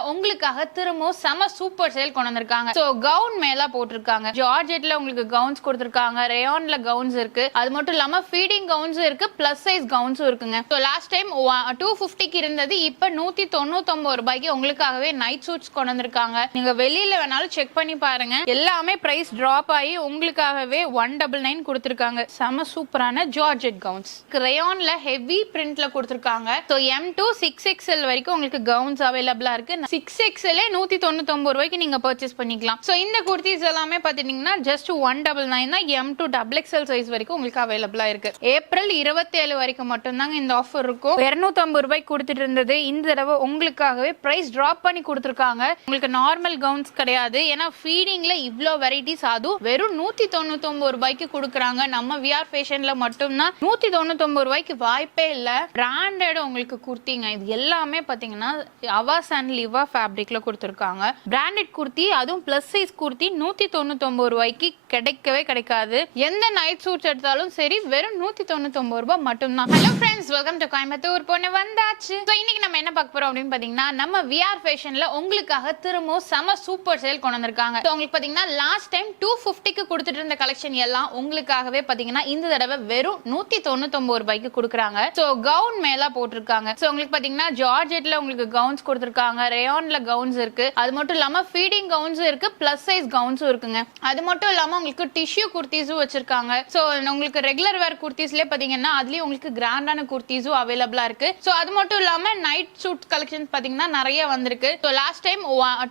உங்களுக்காக திரும்பவும் செம சூப்பர் சேல் கொண்டு வந்திருக்காங்க. சோ கவுன் மேல போட்டிருக்காங்க. ஜார்ஜெட்ல உங்களுக்கு கவுன்ஸ் கொடுத்திருக்காங்க. ரேயான்ல கவுன்ஸ் இருக்கு. அது மட்டும் இல்லாம ஃபீடிங் கவுன்ஸ் இருக்கு. பிளஸ் சைஸ் கவுன்ஸும் இருக்குங்க. சோ லாஸ்ட் டைம் 250க்கு இருந்தது. இப்ப 199 ரூபாய்க்கு உங்களுக்காகவே நைட் சூட்ஸ் கொண்டு வந்திருக்காங்க. நீங்க வெளியில வேணாலும் செக் பண்ணி பாருங்க. எல்லாமே பிரைஸ் டிராப் ஆகி உங்களுக்காகவே 199 கொடுத்திருக்காங்க. செம சூப்பரான ஜார்ஜெட் கவுன்ஸ். ரேயான்ல ஹெவி பிரிண்ட்ல கொடுத்திருக்காங்க. சோ M2 6XL வரைக்கும் உங்களுக்கு கவுன்ஸ் அவைலபிளா இருக்கு. 6XL 199 ரூபாய்க்கு நீங்க பர்ச்சேஸ் பண்ணிக்கலாம். சோ இந்த குர்தீஸ் எல்லாமே பாத்தீங்கன்னா ஜஸ்ட் 199 தான். M2 XXL சைஸ் வரைக்கும் உங்களுக்கு அவைலபிளா இருக்கு. ஏப்ரல் 27 வரைக்கும் மட்டும் தாங்க இந்த ஆஃபர் இருக்கும். 250 ரூபாய்க்கு கொடுத்துட்டு இருந்தது இந்த தடவை உங்களுக்காகவே பிரைஸ் டிராப் பண்ணி கொடுத்திருக்காங்க. உங்களுக்கு நார்மல் கவுன்ஸ் கிடையாது. ஏன்னா ஃபீடிங்ல இவ்ளோ வெரைட்டிஸ் அதுவும் வெறும் 199 ரூபாய்க்கு கொடுக்குறாங்க. நம்ம விஆர் ஃபேஷன்ல மட்டும் தான் 199 ரூபாய்க்கு வாய்ப்பே இல்ல. பிராண்டட் உங்களுக்கு குர்த்திங்க. இது எல்லாமே பாத்தீங்கன்னா அவாஸ் அண்ட் லிவா ஃபேப்ரிக்ல கொடுத்திருக்காங்க. பிராண்டட் குர்த்தி அதுவும் பிளஸ் சைஸ் குர்த்தி 199 ரூபாய்க்கு கிடைக்கவே கிடைக்காது. எந்த நைட் சூட்ஸ் எடுத்தாலும் சரி வெறும் 199 ரூபாய் மட்டும் தான். Hello friends, welcome to Coimbatore பொண்ணு வந்தாச்சு. சோ இன்னைக்கு நம்ம என்ன பார்க்க போறோம் அப்படின்னு பாத்தீங்கன்னா நம்ம விஆர் ஃபேஷன்ல உங்களுக்காக திரும்பவும் செம சூப்பர் சேல் கொண்டு வந்திருக்காங்க. சோ உங்களுக்கு பாத்தீங்கன்னா லாஸ்ட் டைம் 250க்கு கொடுத்துட்டு இருந்த கலெக்ஷன் எல்லாம் உங்களுக்காகவே பாத்தீங்கன்னா இந்த தடவை வெறும் 199 ரூபாய்க்கு கொடுக்குறாங்க. சோ கவுன் மேல போட்டிருக்காங்க. சோ உங்களுக்கு பாத்தீங்கன்னா ஜார்ஜெட்ல உங்களுக்கு கவுன்ஸ் கொடுத்திருக்காங்க. ரேயான்ல கவுன்ஸ் இருக்கு. அது மட்டும் இல்லாம ஃபீடிங் கவுன்ஸ் இருக்கு. பிளஸ் சைஸ் கவுன்ஸும் இருக்குங்க. அது மட்டும் இல்லாம உங்களுக்கு டிஷ்யூ குர்தீஸும் வச்சிருக்காங்க. சோ உங்களுக்கு ரெகுலர் வேர் குர்தீஸ்லயே பாத்தீங்கன்னா அதுலயும் உங்களுக்கு கிராண்டான குர்தீஸும் அவைலபிளா இருக்கு. சோ அது மட்டும் இல்லாம நைட் சூட் கலெக்ஷன்ஸ் பாத்தீங்கன்னா நிறைய வந்திருக்கு. சோ லாஸ்ட் டைம்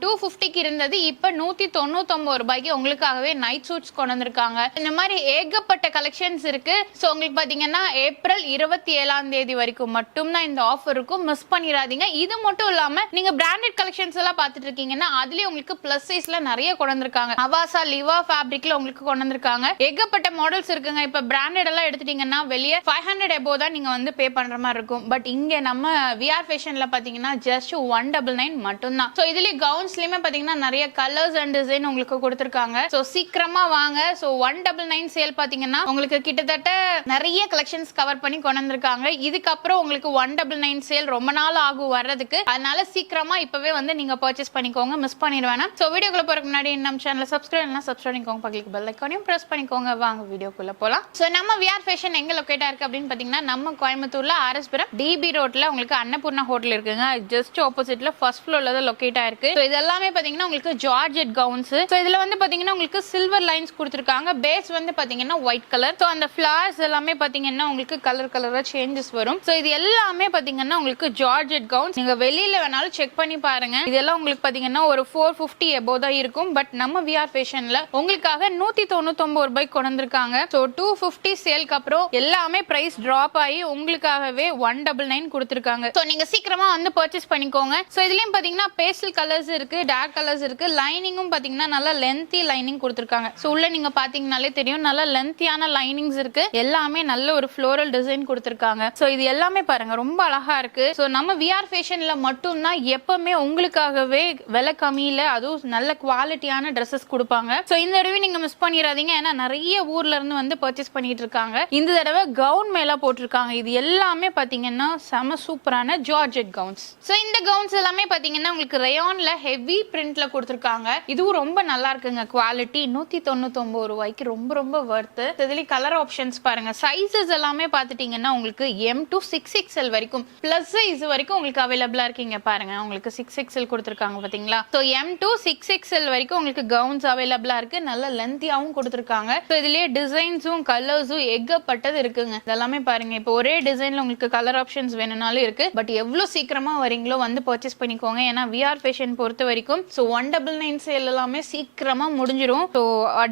250க்கு இருந்தது. இப்ப 199 ரூபாய்க்கு உங்களுக்காகவே நைட் சூட்ஸ் கொண்டு வந்திருக்காங்க. இந்த மாதிரி ஏகப்பட்ட கலெக்ஷன்ஸ் இருக்கு. சோ உங்களுக்கு பாத்தீங்கன்னா ஏப்ரல் 27ஆம் தேதி வரைக்கும் மட்டும் தான் இந்த ஆஃபர் இருக்கும். மிஸ் பண்ணிராதீங்க. இது மட்டும் இல்லாம நீங்க பிராண்டட் கலெக்ஷன்ஸ் எல்லாம் பார்த்துட்டு இருக்கீங்கன்னா அதுலயே உங்களுக்கு பிளஸ் சைஸ்ல நிறைய கொண்டு வந்திருக்காங்க. அவாசா லிவா ஃபேப்ரிக்ல உங்களுக்கு கொண்டு வந்திருக்காங்க. ஏகப்பட்ட மாடல்ஸ் இருக்குங்க. இப்ப பிராண்டட் எல்லாம் எடுத்துட்டீங்கன்னா வெளியே 500 above தான் நீங்க வந்து பே பண்ற மாதிரி இருக்கும். பட் இங்க நம்ம விஆர் ஃபேஷன்ல பாத்தீங்கன்னா ஜஸ்ட் 199 மட்டும் தான். சோ இதுலயே கவுன்ஸ்லயுமே பாத்தீங்கன்னா நிறைய கலர்ஸ் அண்ட் டிசைன் உங்களுக்கு கொடுத்திருக்காங்க. சோ சீக்கிரமா வாங்க. சோ 199 சேல் பாத்தீங்கன்னா உங்களுக்கு கிட்டத்தட்ட நிறைய கலெக்ஷன்ஸ் கவர் பண்ணி கொண்டு வந்திருக்காங்க. இதுக்கப்புறம் உங்களுக்கு 199 சேல் ரொம்ப நாள் ஆகும் வர்றதுக்கு. அதனால சீக்கிரமா இப்பவே வந்து நீங்க பர்ச்சேஸ் பண்ணிக்கோங்க. மிஸ் பண்ணிடுவேனா. சோ வீடியோக்குள்ள போறதுக்கு முன்னாடி நம்ம சேனலை சப்ஸ்கிரைப் பண்ணிக்கோங்க. பக்கத்துல பெல் ஐகானையும் பிரஸ் பண்ணிக்கோங்க. வாங்க வீடியோக்குள்ள போலாம். சோ நம்ம விஆர் ஃபேஷன் எங்க லொகேட்டா இருக்கு அப்படின்னு பாத்தீங்கன்னா நம்ம கோயம்புத்தூர்ல ஆர்எஸ்புரம் டிபி ரோட்ல உங்களுக்கு அன்னபூர்ணா ஹோட்டல் இருக்குங்க. ஜஸ்ட் ஆப்போசிட்ல ஃபர்ஸ்ட் ஃப்ளோர்ல தான் லொகேட்டா இருக்கு. சோ இது எல்லாமே பாத்தீங்கன்னா உங்களுக்கு ஜார்ஜெட் கவுன்ஸ். சோ இதுல வந்து பாத்தீங்கன்னா உங்களுக்கு சில்வர் லைன்ஸ் கொடுத்திருக்காங்க. பேஸ் வந்து பாத்தீங்கன்னா ஒயிட் கலர். சோ அந்த ஃபிளவர்ஸ் எல்லாமே பாத்தீங்கன்னா உங்களுக்கு கலரா சேஞ்சஸ் வரும். சோ இது எல்லாமே பாத்தீங்கன்னா உங்களுக்கு ஜார்ஜெட் கவுன்ஸ். நீங்க வெளியில வேணாலும் செக் பண்ணி பாருங்க. இதெல்லாம் உங்களுக்கு பாத்தீங்கன்னா ஒரு 450 above தான் இருக்கும். பட் நம்ம விஆர் ஃபேஷன்ல உங்களுக்காக 199 ரூபாய்க்கு கொண்டு வந்திருக்காங்க. சோ 250 சேல்க்கு அப்புறம் எல்லாமே பிரைஸ் டிராப் ஆகி உங்களுக்காகவே 199 கொடுத்திருக்காங்க. சோ நீங்க சீக்கிரமா வந்து பர்ச்சேஸ் பண்ணிக்கோங்க. சோ இதுலயும் பாத்தீங்கன்னா பேஸ்டல் கலர்ஸ் இருக்கு, டார்க் கலர்ஸ் இருக்கு. லைனிங்கும் பாத்தீங்கன்னா நல்ல லென்த்தி லைனிங் கொடுத்திருக்காங்க. சோ உள்ள நீங்க பாத்தீங்கன்னாலே தெரியும் நல்ல லென்த்தியான லைனிங்ஸ் இருக்கு. எல்லாமே நல்ல ஒரு ஃப்ளோரல் டிசைன் கொடுத்திருக்காங்க. சோ இது எல்லாமே பாருங்க ரொம்ப அழகா இருக்கு. சோ நம்ம விஆர் ஃபேஷன்ல மட்டும் தான் எப்பவுமே உங்களுக்காகவே விலை கம்மியில அதுவும் நல்ல குவாலிட்டியான ட்ரெஸ்ஸஸ் கொடுப்பாங்க. சோ இந்த தடவை நீங்க மிஸ் பண்ணிடாதீங்க. ஏன்னா நிறைய ஊர்ல இருந்து வந்து பர்ச்சேஸ் பண்ணிட்டு இருக்காங்க. இந்த தடவை கவுன் மேல போட்டிருக்காங்க. இது எல்லாமே பாத்தீங்கன்னா செம சூப்பரான ஜார்ஜெட் கவுன்ஸ். சோ இந்த கவுன்ஸ் எல்லாமே பாத்தீங்கன்னா உங்களுக்கு ரேயான்ல ஹெவி பிரிண்ட்ல கொடுத்திருக்காங்க. இதுவும் ரொம்ப நல்லா இருக்குங்க. குவாலிட்டி 199 ரூபாய்க்கு ரொம்ப வர்த். இதுல கலர் ஆப்ஷன்ஸ் பாருங்க. சைஸஸ் எல்லாமே பாத்துட்டீங்கன்னா உங்களுக்கு M2 6XL வரைக்கும் பிளஸ் சைஸ் வரைக்கும் உங்களுக்கு அவைலபிளா இருக்கீங்க பாருங்க. உங்களுக்கு 6XL கொடுத்திருக்காங்க பாத்தீங்களா. சோ M2 6XL வரைக்கும் உங்களுக்கு கவுன்ஸ் அவைலபிளா இருக்கு. நல்ல லென்த்தியாவும் கொடுத்திருக்காங்க. சோ இதுலயே டிசைன்ஸும் கலர்ஸும் ஏகப்பட்டது இருக்குங்க. இதெல்லாமே பாருங்க. இப்போ ஒரே டிசைன்ல உங்களுக்கு கலர் ஆப்ஷன்ஸ் வேணும்னாலும் இருக்கு. பட் எவ்வளவு சீக்கிரமா வரீங்களோ வந்து பர்ச்சேஸ் பண்ணிக்கோங்க. ஏன்னா விஆர் ஃபேஷன் பொறுத்த வரைக்கும் சோ 199 சேல் எல்லாமே சீக்கிரமா முடிஞ்சிரும். சோ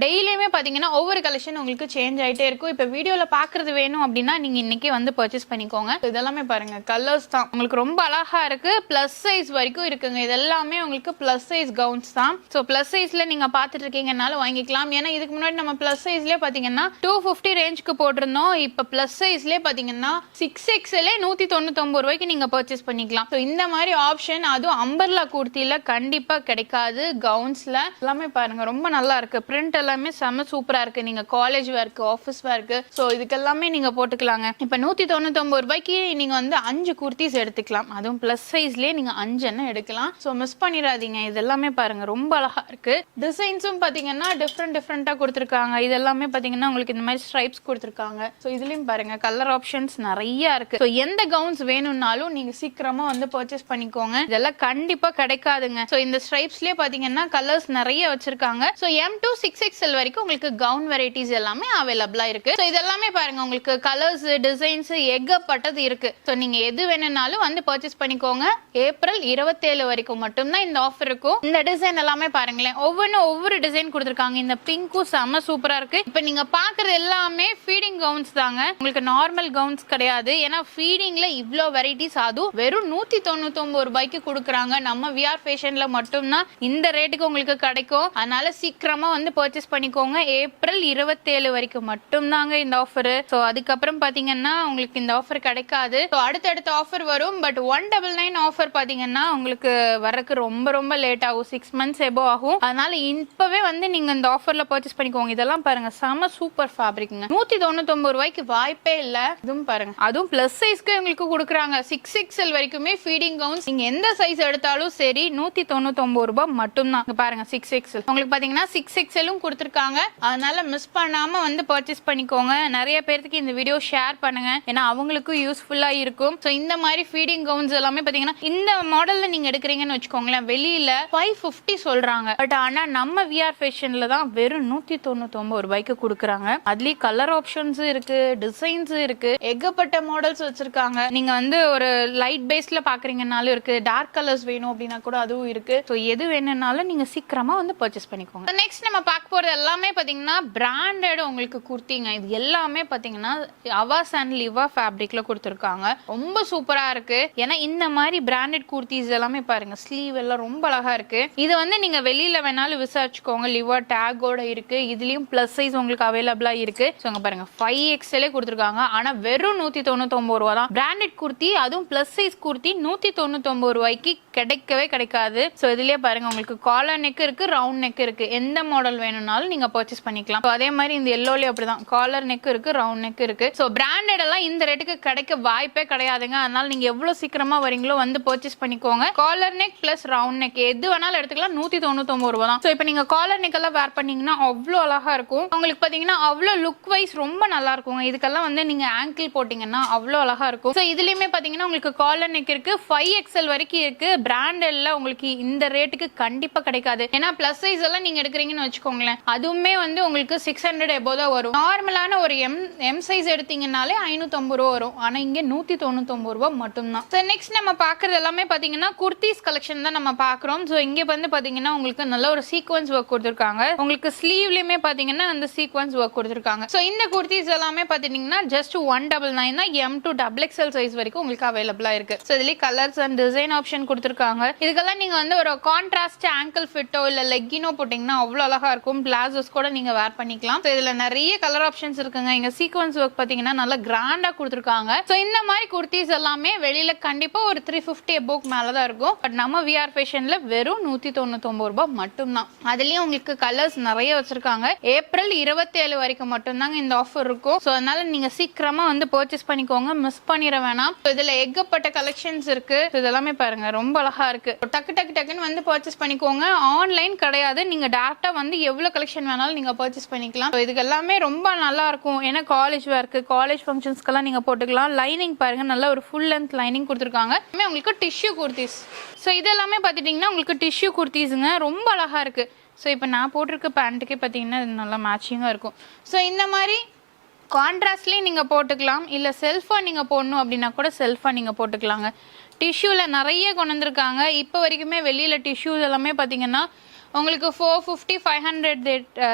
டெய்லியுமே பாத்தீங்கன்னா ஒவ்வொரு கலெக்ஷன் உங்களுக்கு சேஞ்ச் ஆயிட்டே இருக்கும். இப்போ வீடியோல பாக்குறது வேணும் அப்படின்னா நீங்க இன்னைக்கு வந்து பர்ச்சேஸ் பண்ணிக்கோங்க. இதெல்லாமே பாருங்க கலர்ஸ் தான் உங்களுக்கு ரொம்ப அழகா இருக்கு. பிளஸ் சைஸ் வரைக்கும் இருக்குங்க. இது எல்லாமே உங்களுக்கு பிளஸ் சைஸ் கவுன்ஸ் தான். சோ பிளஸ் சைஸ்ல நீங்க பாத்துட்டு இருக்கீங்கனாலும் வாங்கிக்கலாம். ஏன்னா இதுக்கு முன்னாடி நம்ம பிளஸ் சைஸ்லயே பாத்தீங்கன்னா 250 ரேஞ்சுக்கு போட்டிருந்தோம். இப்ப பிளஸ் சைஸ்லயே பாத்தீங்கன்னா 6XL 199 ரூபாய்க்கு நீங்க பர்ச்சேஸ் பண்ணிக்கலாம். சோ இந்த மாதிரி ஆப்ஷன் அதுவும் அம்பர்லா குர்த்தில கண்டிப்பா கிடைக்காது. கவுன்ஸ்ல எல்லாமே பாருங்க ரொம்ப நல்லா இருக்கு. பிரிண்ட் எல்லாமே செம சூப்பரா இருக்கு. நீங்க காலேஜ் வேர்க்கு, ஆபீஸ் வேர்க்கு, சோ இதுக்கெல்லாமே நீங்க போட்டுக்கலாங்க. இப்ப 199 ரூபாய்க்கு நீங்க வந்து 5 குர்த்திஸ் எடுத்துக்கலாம். அதுவும் பிளஸ் சைஸ்லயே நீங்க 5 வேணா எடுக்கலாம். ஸோ மிஸ் பண்ணிடாதீங்க. இது எல்லாமே பாருங்க ரொம்ப அழகா இருக்கு. டிசைன்ஸும் பாத்தீங்கன்னா டிஃப்ரெண்டா கொடுத்துருக்காங்க. இது எல்லாமே பாத்தீங்கன்னா உங்களுக்கு இந்த மாதிரி ஸ்ட்ரைப்ஸ் கொடுத்துருக்காங்க. ஸோ இதுலயும் பாருங்க கலர் ஆப்ஷன்ஸ் நிறைய இருக்கு. ஸோ எந்த கவுன்ஸ் வேணும்னாலும் நீங்க சீக்கிரமா வந்து பர்ச்சேஸ் பண்ணிக்கோங்க. இதெல்லாம் கண்டிப்பா கிடைக்காதுங்க. ஸோ இந்த ஸ்ட்ரைப்ஸ்லயே பாத்தீங்கன்னா கலர்ஸ் நிறைய வச்சிருக்காங்க. ஸோ M2 6XL வரைக்கும் உங்களுக்கு கவுன் வெரைட்டிஸ் எல்லாமே அவைலபிளா இருக்கு. ஸோ இதெல்லாமே பாருங்க உங்களுக்கு கலர்ஸ் டிசைன்ஸ் ஏகப்பட்டது இருக்கு. ஸோ நீங்க எது வேணும்னாலும் வந்து பர்ச்சேஸ் பண்ணிக்கோங்க. ஏப்ரல் 27 வரைக்கும் மட்டும்தான் இந்த ஆஃபர் இருக்கும். இந்த டிசைன் எல்லாமே பாருங்களேன், ஒவ்வொரு டிசைன் கொடுத்துருக்காங்க. இந்த பிங்க்கும் செம்ம சூப்பரா இருக்கு. இப்ப நீங்க பாக்குறது எல்லாமே ஃபீடிங் கவுன்ஸ் தாங்க, உங்களுக்கு நார்மல் கவுன்ஸ் கிடையாது. ஏன்னா ஃபீடிங்ல இவ்ளோ வெரைட்டிஸ் அதுவும் வெறும் 199 ரூபாய்க்கு கொடுக்குறாங்க. நம்ம விஆர் ஃபேஷன்ல மட்டும்தான் இந்த ரேட்டுக்கு உங்களுக்கு கிடைக்கும். அதனால சீக்கிரமா வந்து பர்ச்சேஸ் பண்ணிக்கோங்க. ஏப்ரல் 27 வரைக்கும் மட்டும்தாங்க இந்த ஆஃபர். ஸோ அதுக்கப்புறம் பாத்தீங்கன்னா உங்களுக்கு இந்த ஆஃபர் கிடைக்காது. ஸோ அடுத்தடுத்த ஆஃபர் வரும். பட் 199 ஆஃபர் பாத்தீங்கன்னா உங்களுக்கு வரக்கு ரொம்ப லேட் ஆகும். 6 months எபோ ஆகும். அதனால இப்பவே வந்து நீங்க இந்த ஆஃபர்ல பர்ச்சேஸ் பண்ணிக்கோங்க. இதெல்லாம் பாருங்க செம சூப்பர் ஃபேப்ரிக்ங்க. 199 ரூபாய்க்கு வாய்ப்பே இல்ல. இதுவும் பாருங்க, அதுவும் பிளஸ் சைஸ்க்கு உங்களுக்கு கொடுக்குறாங்க. 6XL வரைக்குமே ஃபீடிங் கவுன்ஸ் நீங்க எந்த சைஸ் எடுத்தாலும் சரி 199 ரூபாய் மட்டும்தான். பாருங்க 6XL உங்களுக்கு பாத்தீங்கன்னா 6XLம் கொடுத்துருக்காங்க. அதனால மிஸ் பண்ணாம வந்து பர்ச்சேஸ் பண்ணிக்கோங்க. நிறைய பேருக்கு இந்த வீடியோ ஷேர் பண்ணுங்க, ஏன்னா அவங்களுக்கும் யூஸ்ஃபுல்லா இருக்கும். ஸோ இந்த மாதிரி ஃபீடிங் கவுன்ஸ் எல்லாமே பாத்தீங்கன்னா இந்த மாடல்ல நீங்க எடுக்கிறீங்கன்னு வச்சுக்கோங்களேன், வெளியில 550 சொல்றாங்க. பட் ஆனா நம்ம விஆர் ஃபேஷன்ல தான் வெறும் 199 ரூபாய்க்கு கொடுக்குறாங்க. அதுலயும் கலர் ஆப்ஷன்ஸ் இருக்கு, டிசைன்ஸ் இருக்கு, ஏகப்பட்ட மாடல்ஸ் வச்சிருக்காங்க. நீங்க வந்து ஒரு லைட் பேஸ்ல பாக்குறீங்கனாலும் இருக்கு, டார்க் கலர்ஸ் வேணும் அப்படின்னா கூட அதுவும் இருக்கு. ஸோ எது வேணும்னாலும் நீங்க சீக்கிரமா வந்து பர்ச்சேஸ் பண்ணிக்கோங்க. நெக்ஸ்ட் நம்ம பார்க்க போறது எல்லாமே பாத்தீங்கன்னா பிராண்டட் உங்களுக்கு குர்த்திங்க. இது எல்லாமே பாத்தீங்கன்னா அவாஸ் அண்ட் லிவா ஃபேப்ரிக்ல கொடுத்துருக்காங்க. ரொம்ப சூப்பரா இருக்கு. ஏன்னா இந்த மாதிரி பிராண்டட் குர்த்திஸ் எல்லாமே பாருங்க ஸ்லீவ் எல்லாம் ரொம்ப அழகா இருக்கு. இது வந்து நீங்க வெளியில வேணாலும் விசாரிச்சுக்கோங்க, லிவா டேகோட இருக்கு. இதுலயும் பிளஸ் சைஸ் உங்களுக்கு அவைலபிளா இருக்கு. ஸோ அங்க பாருங்க 5XL கொடுத்துருக்காங்க. ஆனா வெறும் 199 ரூபா தான் பிராண்டட் குர்த்தி. அதுவும் பிளஸ் சைஸ் குர்த்தி 199 ரூபாய்க்கு கிடைக்கவே கிடைக்காது. ஸோ இதுலயே பாருங்க உங்களுக்கு காலர் நெக் இருக்கு, ரவுண்ட் நெக் இருக்கு. எந்த மாடல் வேணும்னாலும் நீங்க பர்ச்சேஸ் பண்ணிக்கலாம். அதே மாதிரி இந்த எல்லோலயே அப்படிதான் காலர் நெக் இருக்கு, ரவுண்ட் நெக் இருக்கு. ஸோ பிராண்டட் எல்லாம் இந்த ரேட்டுக்கு கிடைக்க வாய்ப்பே கிடையாதுங்க. அதனால நீங்க எவ்வளவு சீக்கிரமா வரீங்களோ வந்து பர்ச்சேஸ் பண்ணிக்கோங்க. Collar neck plus round neck எது வேணாலும் எடுத்துக்கலாம். 199 ரூபா தான். ஸோ இப்போ நீங்க காலர் நெக் எல்லாம் வேர் பண்ணீங்கன்னா அவ்வளோ அழகா இருக்கும். உங்களுக்கு பாத்தீங்கன்னா அவ்வளோ லுக் வைஸ் ரொம்ப நல்லா இருக்குங்க. இதுக்கெல்லாம் வந்து நீங்க ஆங்கிள் போட்டீங்கன்னா அவ்வளோ அழகா இருக்கும். ஸோ இதுலயுமே பாத்தீங்கன்னா உங்களுக்கு காலர் நெக் இருக்கு, 5XL வரைக்கும் இருக்கு. பிராண்டட்ல உங்களுக்கு இந்த ரேட்டுக்கு கண்டிப்பா கிடைக்காது. ஏன்னா பிளஸ் சைஸ் எல்லாம் நீங்க எடுக்கிறீங்கன்னு வச்சுக்கோங்களேன், அதுவுமே வந்து உங்களுக்கு 600 எபோ தான் வரும். நார்மலான ஒரு எம் சைஸ் எடுத்தீங்கன்னாலே 550 ரூபா வரும். ஆனா இங்க 199 ரூபா மட்டும்தான். ஸோ நெக்ஸ்ட் நம்ம பாக்குறது எல்லாமே பாத்தீங்கன்னா குர்த்திஸ் கலெக்ஷன் தான் நம்ம பாக்குறோம். ஸோ இங்க வந்து பாத்தீங்கன்னா உங்களுக்கு நல்ல ஒரு சீக்வன்ஸ் ஒர்க் கொடுத்துருக்காங்க. உங்களுக்கு ஸ்லீவ்லயுமே பாத்தீங்கன்னா அந்த சீக்வன்ஸ் ஒர்க் கொடுத்துருக்காங்க. ஸோ இந்த குர்த்திஸ் எல்லாமே பாத்தீங்கன்னா ஜஸ்ட் 199 தான். M2 XXL சைஸ் வரைக்கும் உங்களுக்கு அவைலபிளா இருக்கு. ஸோ இதுல கலர்ஸ் அண்ட் டிசைன் ஆப்ஷன் கொடுத்துருக்காங்க. இதுக்கெல்லாம் நீங்க வந்து ஒரு கான்ட்ராஸ்ட் ஆங்கிள் ஃபிட்டோ இல்ல லெக்கினோ போட்டீங்கன்னா அவ்வளவு அழகா இருக்கும். பிளாசோஸ் கூட நீங்க வேர் பண்ணிக்கலாம். ஸோ இதுல நிறைய கலர் ஆப்ஷன்ஸ் இருக்குங்க. இங்க சீக்வன்ஸ் ஒர்க் பாத்தீங்கன்னா நல்லா கிராண்டா கொடுத்துருக்காங்க. ஸோ இந்த மாதிரி குர்த்திஸ் எல்லாமே வெளியில கண்டிப்பா ஒரு 350 எபோக் மேலதான் இருக்கும். பட் நம்ம விஆர் ஃபேஷன்ல வெறும் 199 ரூபாய் மட்டும்தான். அதுலயும் உங்களுக்கு கலர்ஸ் நிறைய வச்சிருக்காங்க. ஏப்ரல் 27 வரைக்கும் மட்டும்தாங்க இந்த ஆஃபர் இருக்கும். ஸோ அதனால நீங்க சீக்கிரமா வந்து பர்ச்சேஸ் பண்ணிக்கோங்க, மிஸ் பண்ணிட வேணாம். இதுல ஏகப்பட்ட கலெக்ஷன்ஸ் இருக்கு. இதெல்லாமே பாருங்க ரொம்ப அழகா இருக்கு. டக்குன்னு வந்து பர்ச்சேஸ் பண்ணிக்கோங்க. ஆன்லைன் கிடையாது, நீங்க டேரக்டா வந்து எவ்வளவு கலெக்ஷன் வேணாலும் நீங்க பர்ச்சேஸ் பண்ணிக்கலாம். இதுக்கு எல்லாமே ரொம்ப நல்லா இருக்கும். ஏன்னா காலேஜ் வேர்க்கு, காலேஜ் ஃபங்க்ஷன்ஸ்க்கெல்லாம் நீங்க போட்டுக்கலாம். லைனிங் பாருங்க, நல்ல ஒரு ஃபுல் லென்த் லைனிங் கொடுத்துருக்காங்க. உங்களுக்கு டிஷ்யூ குர்த்திஸ். ஸோ இதெல்லாமே பார்த்துட்டிங்கன்னா உங்களுக்கு டிஷ்யூ குர்த்திஸுங்க ரொம்ப அழகா இருக்கு. ஸோ இப்போ நான் போட்டிருக்க பேண்ட்டுக்கே பார்த்தீங்கன்னா இது நல்லா மேட்சிங்காக இருக்கும். ஸோ இந்த மாதிரி கான்ட்ராஸ்ட்லேயும் நீங்கள் போட்டுக்கலாம், இல்லை செல்ஃபாக நீங்கள் போடணும் அப்படின்னா கூட செல்ஃபாக நீங்கள் போட்டுக்கலாங்க. டிஷ்யூவில் நிறைய கொண்டு வந்திருக்காங்க. இப்போ வரைக்குமே வெளியில் டிஷ்யூஸ் எல்லாமே பார்த்தீங்கன்னா உங்களுக்கு 450 500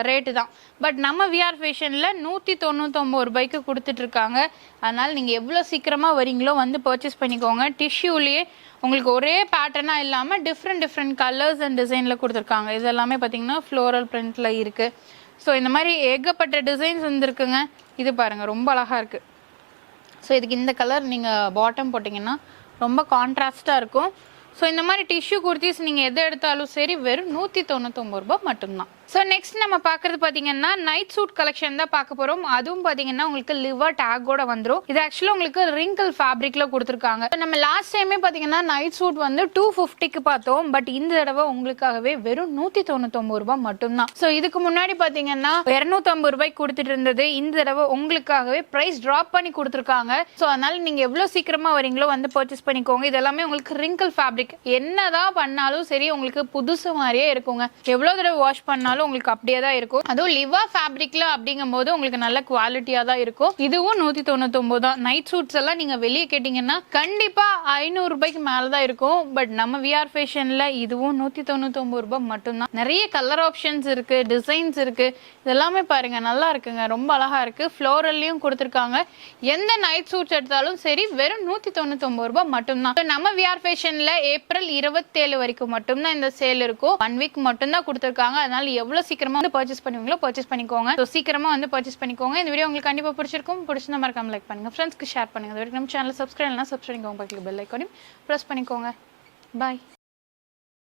ரேட்டு தான். பட் நம்ம விஆர் ஃபேஷனில் 199 ரூபாய்க்கு கொடுத்துட்ருக்காங்க. அதனால் நீங்கள் எவ்வளோ சீக்கிரமாக வரீங்களோ வந்து பர்ச்சேஸ் பண்ணிக்கோங்க. டிஷ்யூலேயே உங்களுக்கு ஒரே பேட்டர்னாக இல்லாமல் டிஃப்ரெண்ட் கலர்ஸ் அண்ட் டிசைனில் கொடுத்துருக்காங்க. இது எல்லாமே பார்த்தீங்கன்னா ஃப்ளோரல் பிரிண்டில் இருக்குது. ஸோ இந்த மாதிரி ஏகப்பட்ட டிசைன்ஸ் வந்துருக்குங்க. இது பாருங்கள் ரொம்ப அழகாக இருக்குது. ஸோ இதுக்கு இந்த கலர் நீங்கள் பாட்டம் போட்டிங்கன்னா ரொம்ப கான்ட்ராஸ்டாக இருக்கும். ஸோ இந்த மாதிரி டிஷ்யூ குர்த்திஸ் நீங்கள் எதை எடுத்தாலும் சரி வெறும் 199 ரூபாய் மட்டும்தான். ஸோ நெக்ஸ்ட் நம்ம பார்க்கறது பார்த்தீங்கன்னா நைட் சூட் கலெக்ஷன் தான் பார்க்க போகிறோம். அதுவும் பார்த்தீங்கன்னா உங்களுக்கு லிவர் டேக்கோட வந்துடும். இது ஆக்சுவலாக உங்களுக்கு ரிங்கிள் ஃபேப்ரிக்ல கொடுத்துருக்காங்க. நம்ம லாஸ்ட் டைமே பார்த்தீங்கன்னா நைட் சூட் வந்து 250க்கு பார்த்தோம். பட் இந்த தடவை உங்களுக்காகவே வெறும் 199 ரூபாய் மட்டும்தான். ஸோ இதுக்கு முன்னாடி பார்த்தீங்கன்னா 250 ரூபாய்க்கு கொடுத்துட்டு இருந்தது. இந்த தடவை உங்களுக்காகவே பிரைஸ் ட்ராப் பண்ணி கொடுத்துருக்காங்க. ஸோ அதனால நீங்க எவ்வளோ சீக்கிரமா வரீங்களோ வந்து பர்ச்சேஸ் பண்ணிக்கோங்க. இது எல்லாமே உங்களுக்கு ரிங்கிள் ஃபேப்ரிக். என்னதான் பண்ணாலும் சரி உங்களுக்கு புதுசு மாதிரியே இருக்குங்க. எவ்வளோ தடவை வாஷ் பண்ணாலும் உங்களுக்கு அப்படியே தான் இருக்கும். அதுவும் லிவா ஃபேப்ரிக்ல அப்படிங்கும் போது உங்களுக்கு நல்ல குவாலிட்டியா தான் இருக்கும். இதுவும் 199 தான். நைட் சூட்ஸ் எல்லாம் நீங்க வெளியே கேட்டீங்கன்னா கண்டிப்பா 500 ரூபாய்க்கு மேலதான் இருக்கும். பட் நம்ம விஆர் ஃபேஷன்ல இதுவும் 199 ரூபாய் மட்டும்தான். நிறைய கலர் ஆப்ஷன்ஸ் இருக்கு, டிசைன்ஸ் இருக்கு. இதெல்லாமே பாருங்க நல்லா இருக்குங்க, ரொம்ப அழகா இருக்கு. ஃப்ளோரல்லையும் கொடுத்துருக்காங்க. எந்த நைட் சூட்ஸ் எடுத்தாலும் சரி வெறும் 199 ரூபாய் மட்டும்தான். நம்ம விஆர் ஃபேஷன்ல ஏப்ரல் 27 வரைக்கும் மட்டும்தான் இந்த சேல் இருக்கும். 1 வீக் மட்டும்தான் கொடுத்துருக்காங்க. அதனால எவ்வளவு சீக்கிரமா வந்து பர்ச்சேஸ் பண்ணுவீங்களோ பர்ச்சேஸ் பண்ணிக்கோங்க. ஸோ சீக்கிரமா வந்து பர்ச்சேஸ் பண்ணிக்கோங்க. இந்த வீடியோ உங்களுக்கு கண்டிப்பா பிடிச்சிருக்கும். பிடிச்சிருந்தா மறக்காம லைக் பண்ணுங்க, ஃப்ரெண்ட்ஸ்க்கு ஷேர் பண்ணுங்க. இது வரைக்கும் நம்ம சேனல் சப்ஸ்கிரைப் பண்ணலாம், சப்ஸ்கிரைப் பண்ணிக்கோங்க. பக்கத்துல பெல் ஐகானையும் பிரஸ் பண்ணிக்கோங்க. பாய்.